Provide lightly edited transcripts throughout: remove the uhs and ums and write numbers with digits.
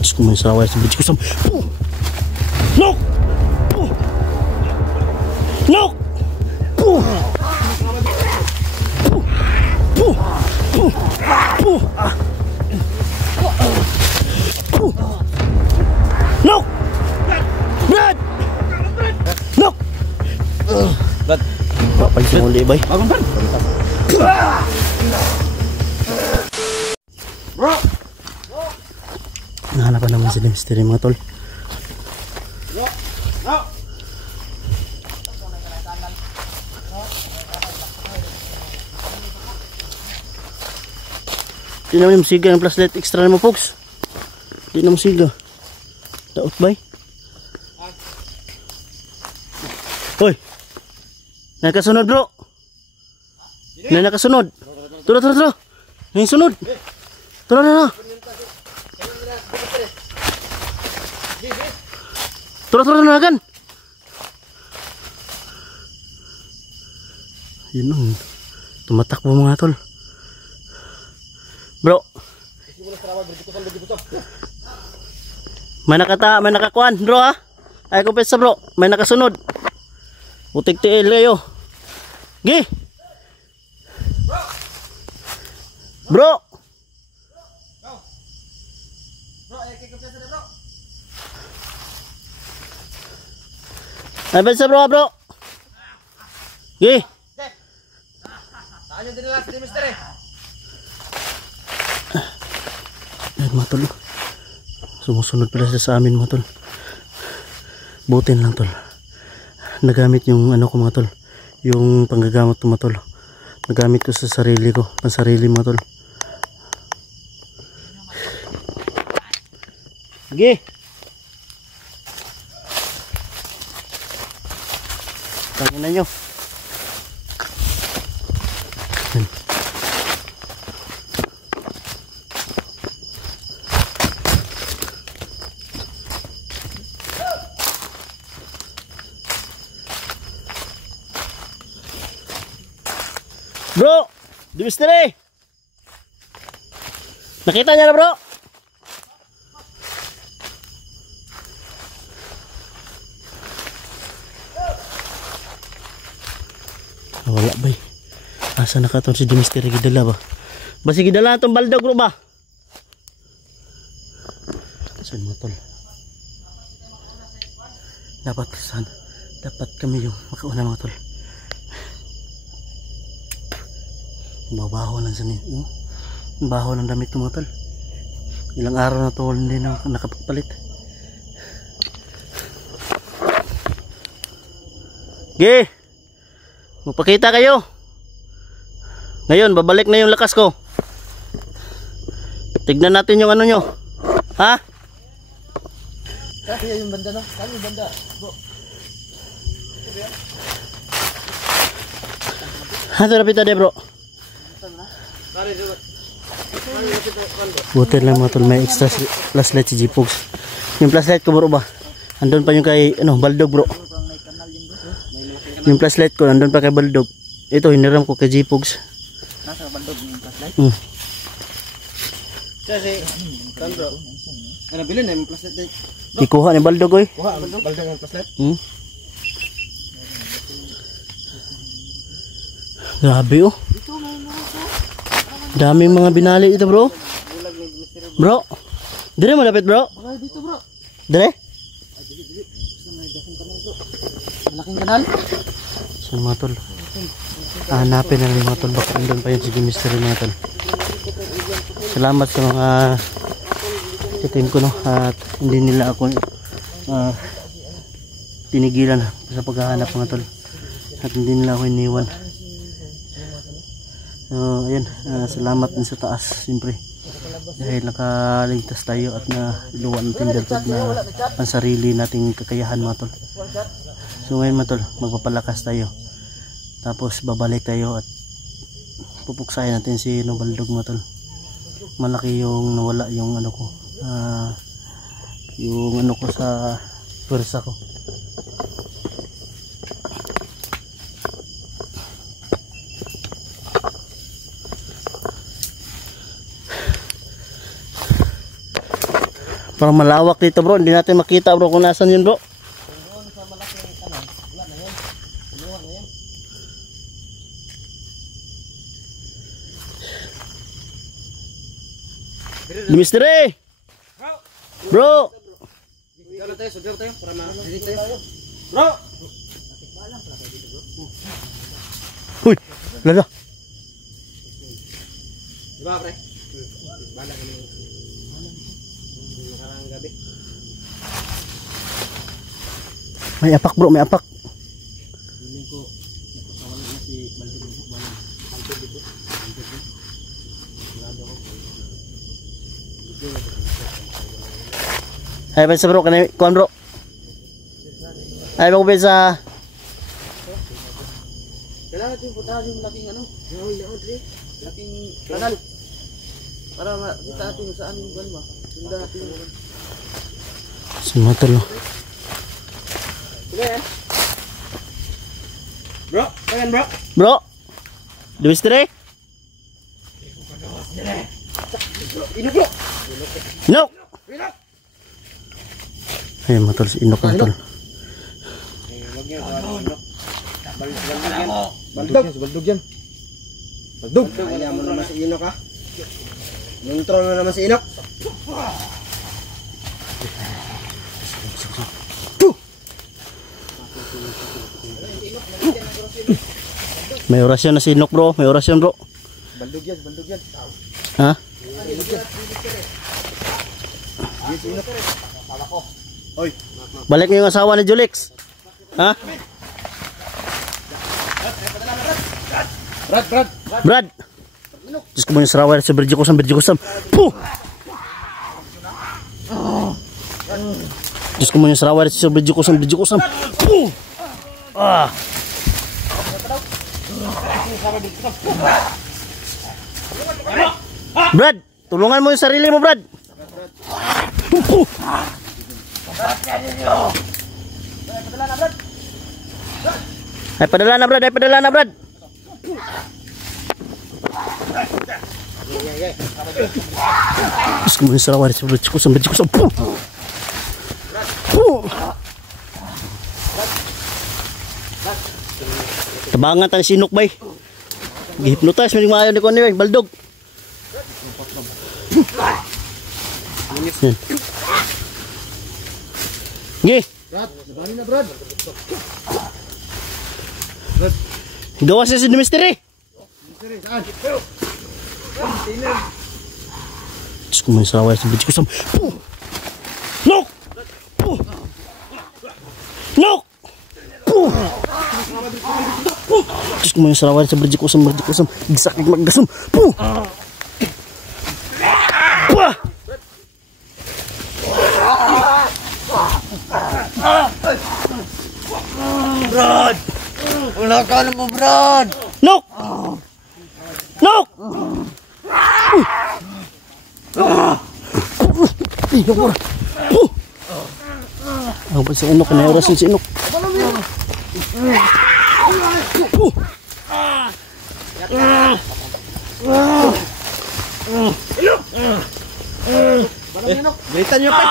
Diyos ko, may saway sa bitch ko sa... Look! Look! Look! Brad! Look! Brad! Papalis mo ulit, bay. Bagong Brad! Bro! Nahanapan naman si Mystery mga tol. Bro! Bro! Di naman yung siga ng flashlight extra naman folks. Di naman siga. Daot bay. Hoy! Nakasunod bro! Nakasunod! Turo! Yung sunod! Turo! Turo na kan. Yun ang tumatakbo mga tol. Bro. May nakakuan bro ha. Ay ko pesa bro. May nakasunod. Butik tiil kayo. Gi. Bro. Ay pesa bro. Gi. Tayo din nila si Mister eh. Ayan mga tol. Sumusunod pala siya sa amin mga tol. Butin lang tol. Nagamit yung ano ko mga tol. Yung panggagamot ko mga tol. Nagamit ko sa sarili ko. Pansarili mga tol. Sige. Tangin na nyo. Bro, di Mystery. Nakita niya na bro? Wala ba? Asa na ka to si di Mystery gidala ba? Basi gidala itong baldog bro ba? Saan mo tol? Dapat kami yung makauna mga tol. Babaho lang sa niyo. Baho ng damit ko mga tol. Ilang araw na to hindi na nakapagpalit. Ge! Magpakita kayo. Ngayon babalik na yung lakas ko. Tignan natin yung ano nyo. Ha? Kaya yung banda no? Saan yung banda? Bro. Hanto na pita de bro. Butir lang mga tol, may extra flashlight si G-Pogs. Yung flashlight ko bro ba? Andun pa yung kay Baldog bro. Yung flashlight ko andun pa kay Baldog. Ito hiniram ko kay G-Pogs. Nasa Baldog yung flashlight? Kasi kan bro. Ano bilhin na yung flashlight? Ikuha ni Baldog oy. Kuha Baldog yung flashlight? Grabe oh. Daming mga binali ito bro. Bro. Dire mo dapat bro? Dito bro. Dire? Malaking kanal. So mga tol. Hanapin na rin mga tol. Baka andun pa yun si Mystery mga tol. Salamat sa mga team ko no. At hindi nila ako tinigilan sa paghahanap mga tol. At hindi nila ako iniwan. So ayun, salamat din sa taas siyempre dahil nakaligtas tayo at nailuwan natin daltod na ang sarili nating kakayahan mga tol. So ngayon mga tol, magpapalakas tayo tapos babalik tayo at pupuksahin natin si Baldog mga tol. Malaki yung nawala yung ano ko, yung ano ko sa pwersa ko. Parang malawak dito bro, hindi natin makita bro kung nasan yun bro. Misteri! Bro! Siguro tayo para ma-edit tayo. Bro! Huy! Lala! Diba pre? Bala kami nakarang gabi. May apak bro, may apak. Hindi ko nakakawalan na si Baldog dito. Baldog dito. Sigurado ako. Ay ba sa bro, kanay kuan bro. Ay ba ko sa kailangan natin puntahan yung laking ano, laking kanal. Para makita natin kung saan yung ganwa. Tunda natin yung Sumatol. sige eh. Bro, ayan bro. Bro. Misteri? Inok bro. No. Inok. Ay matol si Inok matol. Wag niyo inok. Baldog yan. Baldog. Kaya mo naman si Inok ha. Control mo naman si Inok. May orasyon na si Inok bro, may orasyon bro. Baldog yan. Ha? Yes, Inok. Oy. Balik mo yung asawa ni Julix. Ha? Brad. Diyos ko mo yung saraway sa berji kusam. Puh! Diyos ko mo yung saraway sa berji kusam. Puh! Ah! Brad, tulungan mo yung sarili mo, Brad. Puh! Ay padala na Brad. Diyos ko mo yung saraway sa berji kusam. Puh! Puh! Tabangan tayo si Inok bay. Gihipnotize mo yung maayaw ni Connie bay. Baldog. Yan. Gi. Brad, nabani na Brad. Gawa siya si Misteri. Saan? Diyos ko mo yung saraway sa berji kusam. Puh! Nok! Puh! Nok! Puh! Diyos ko mo yung saraway sa berji kusam. Gisakig maggasum. Puh! Puh! Brad! Wala ka na mo Brad! Nok! Iyo ko. Ang pa si Inok, may orasin si Inok. Galitan nyo pa!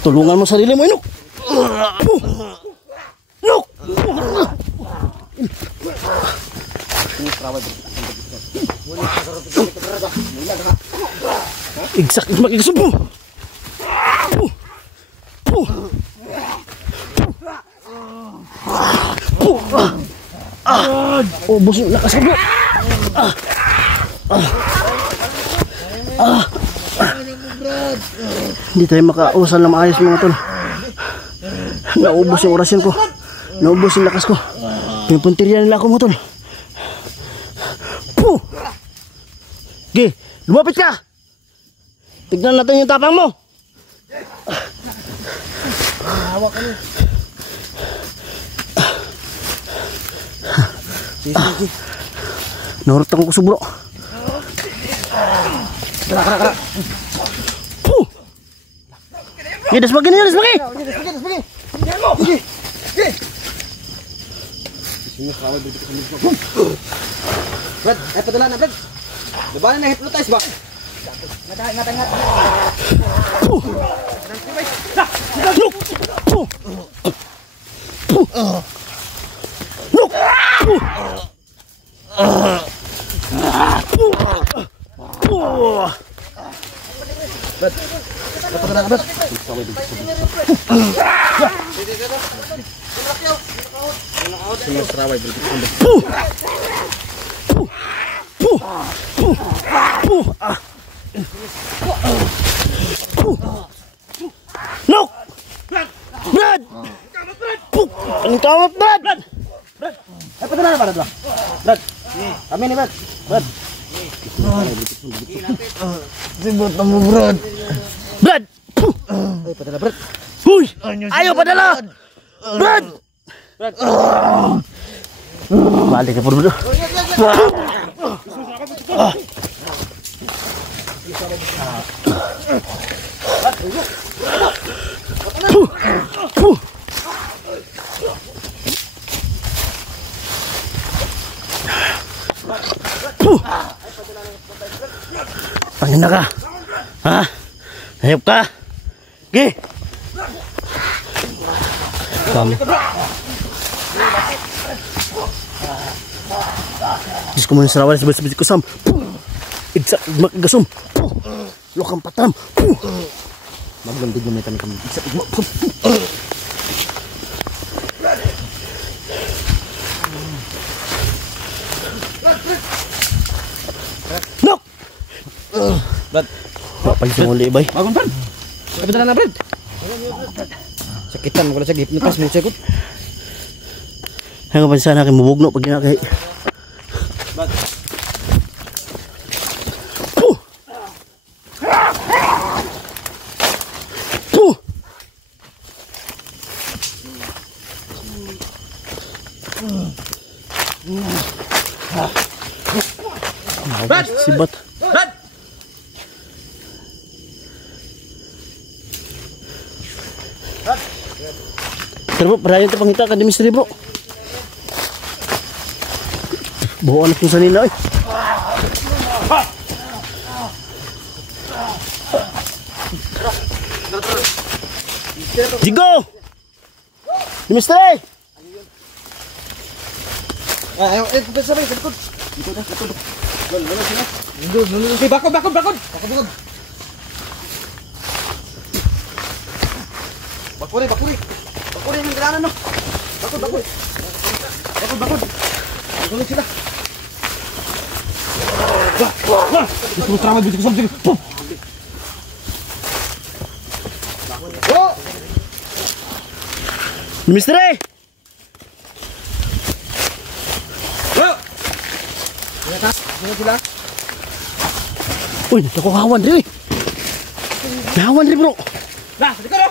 Tulungan mo sarili mo, Inok. Inok! Igsak mag-igasum po. Ubos yung lakas ko bro. Hindi tayo makausal na maayos mga tol. Naubos yung orasyon ko. Naubos yung lakas ko. Yung punteriya nila ako mga tol. Puh! Okay, lumapit ka! Tignan natin yung tapang mo. Hawak ka niyo. Sige. Narutang ko subro. Kara. Puh! Okay, das magin. Sige. Brad, ay padala na Brad. Labanan na hypnotize ba? Ngat. Look! Brad! Ang kamot, Brad! Ay padala na Brad. Brad. Kami ni Brad. Brad. Sibot na mo, Brad. Brad! Ay padala Brad. Huy! Ayaw padala! Brad! Balik ka po, bro. Pangin na ka. Ha? Hayop ka. Okay. Kami. Diyos ko muna sa rawan. Sabit-sabit ko sam. Igsak. Maggasum. Lokang patam. Maglandig na may kami. Igsak. Look! Brad. Papalit yung uli, bay. Bagong Brad. Ay padala na Brad. Sakitan mo ko lang sa hypnotize mo sakot. Hanggang pa sana akin mabugno pag ginakay. Brad. Brad! Sibat. Brad. Pero bro, parayan ito pangita ka di mystery bro. Buo anak yung sanila eh. Jigo! Di mystery! Ay, sabay sa likod. Dito na, likod. Lolo sila. Lolo. Bakod. Bakod yung kailangan no. Bakod. Lolo sila. Ito trauma dito sa sige. Oh! Di mystery! Lolo sila. Uy, nakukawan rin eh. Nahawan rin bro. Lah, dito no.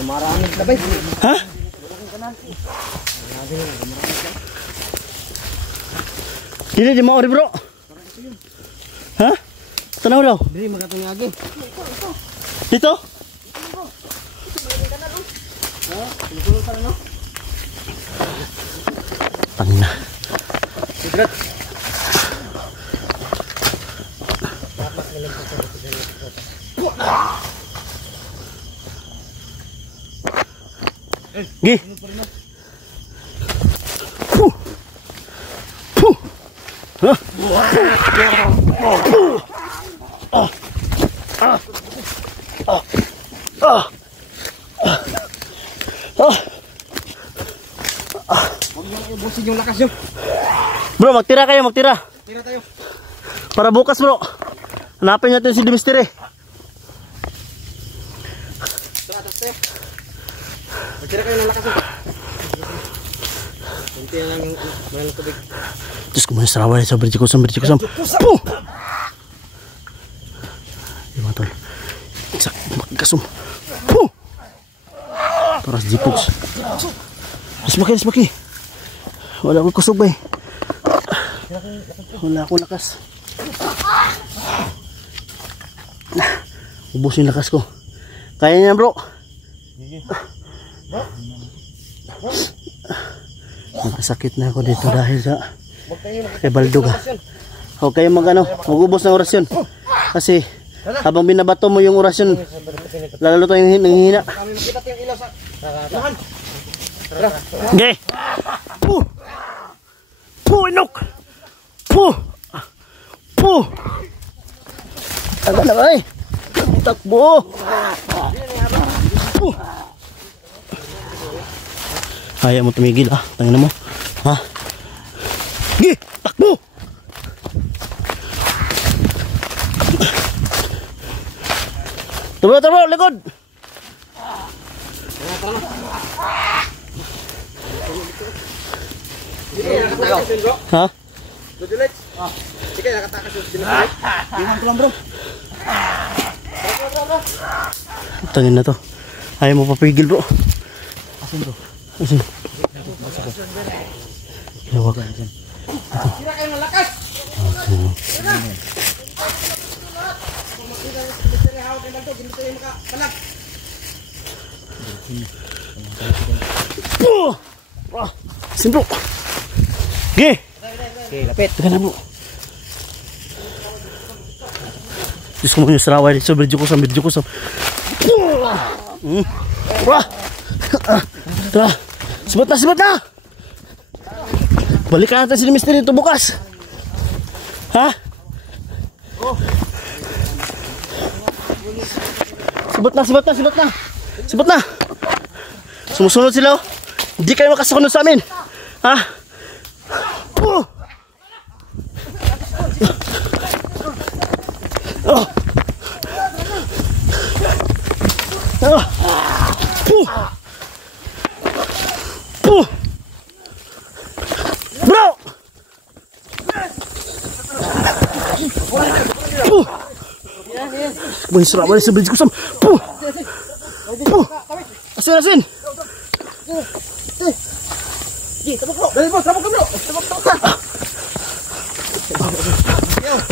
Marami labay. Ha? Dili di maori bro. Ha? Tanaw daw. Dili magatungagi. Dito? Tangina. Sigrat. Gi. Puh. Puh. Hah? Ubusin yung lakas yun. Bro, magtira kayo, magtira. Tira tayo. Para bukas bro. Hanapin natin si Dimistire. Tara, tayo. Magtira kayo ng lakas yun. Kunti na lang yung malang tubig. Diyos ko muna sa rawal. Sa berjikusam. Puh! Di ba tol? Iksak, magkasum. Puh! Taras jipuks. Ismaki. Wala akong kusog ba eh. Wala akong lakas. Ubus yung lakas ko. Kaya niya bro. Nakasakit na ako dito dahil sa kay Baldog. Huwag kayong magubos ng orasyon. Kasi habang binabato mo yung orasyon, lalo tayong nanghihina. Okay. Puh! Puh, inok! Puh! Puh! Tagal na ba eh? Takbo! Puh! Ayaw mo tumigil ah. Tangina mo. Ha? Gi! Takbo! Tabo, likod! Ha? Sige, nakatakas yung dilis. Tingnan ko lang bro. Tangin na to. Ayaw mo papigil bro. Asin bro. Asin. Lawak. Sira kayo ng lakas. Asin bro. Ge. Okay, lapit. Teka na bro. Diyos ko mo yung saraway dito. Medyo kusam. Wah! Tara! Sibat na! Balikan natin si Mr. dito bukas. Ha? Sibat na! Sumusunod sila oh. Hindi kayo makasunod sa amin. Ha? Oh! Oh! Oh! Puh! Puh! Bro! Puh! Boy, sarap balik sa bridge ko sam. Puh! Puh! Asin! Tabok bro. Dali bro, tabok ka bro.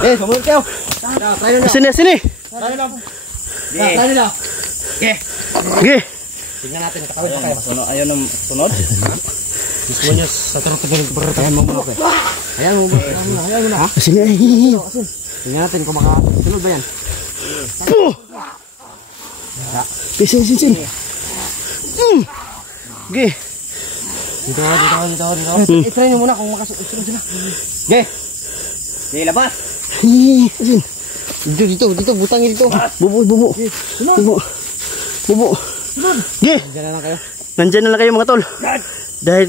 Sumunod kayo. Sini. Try nila. Ge. Tingnan natin, nakatawid pa kayo. Ayaw nang sunod? Gusto niya sa tarot-tarot bertahan mo muna. Ayan mo na. Sini. Tingnan natin kung makasunod ba yan. Puh! Sini. Ge. Dito. I-try nyo muna kung makasunod sila. Ge! Labas! Asin. Dito, butangin dito. Bubo. Ge. Nandyan na lang kayo mga tol. Dahil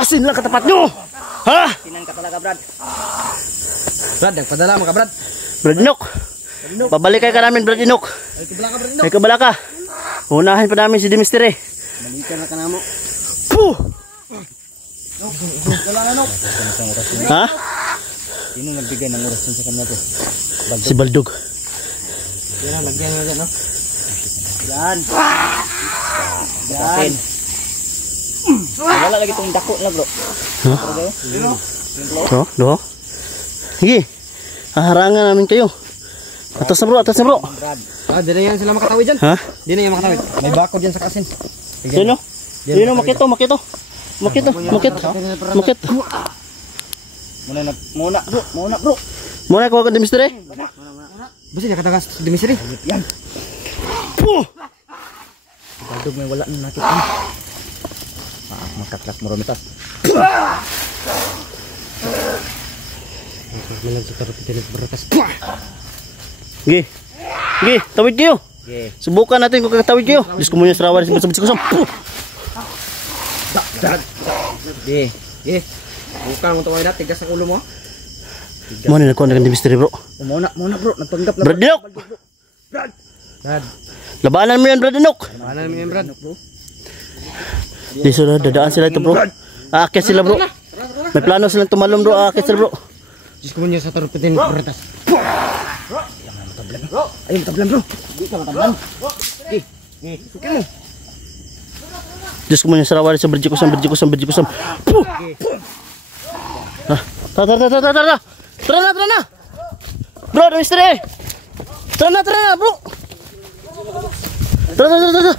asin lang katapat nyo. Ha? Tinan ka talaga Brad. Brad, nagpadala mo ka Brad. Brad Inok. Babalik kayo ka namin Brad Inok. Ay kabalaka. Unahin pa namin si Dimistire. Balikan na ka na mo. Puh! Ha? Sino nagbigay ng orasyon sa kanya to? Si Baldog. Yan, lagyan mo dyan, no? Yan. Wala lagi itong dako na, bro. Ha? Do? Sige. Haharangan namin kayo. Atas na bro. Di na yan sila makatawid dyan. Ha? Di na yan makatawid. May bakod dyan sa kasin. Sino? Makito. Muna bro. Muna ko di Mr. Basta nakatagas di Mr. Yan. Puh! Baldog may wala na nakita. Makaklak mo romitas. Malang sa tarot tinig beratas. Ge, tawid kayo. Subukan natin kung kakatawid kayo. Diyos ko muna yung sarawan. Sabit-sabit. Ge. Bukan mo tawid natin. Tigas ang ulo mo. Mana nakuha na di Mr. bro. Muna bro. Nagpanggap na. Brad Inok. Brad. Labanan mo yan Brad Inok. Labanan mo yan Brad. Di sila dadaan sila ito bro. Aakyat sila bro. May plano silang tumalong bro. Aakyat sila bro. Diyos ko muna sa tarot tinig beratas. Ayun, matablan bro. Di ka matablan. Suki mo. Diyos ko muna yung sarawan sa bridge kusam. Puh! Tara na! Bro, Mr. Tara na bro! Tara!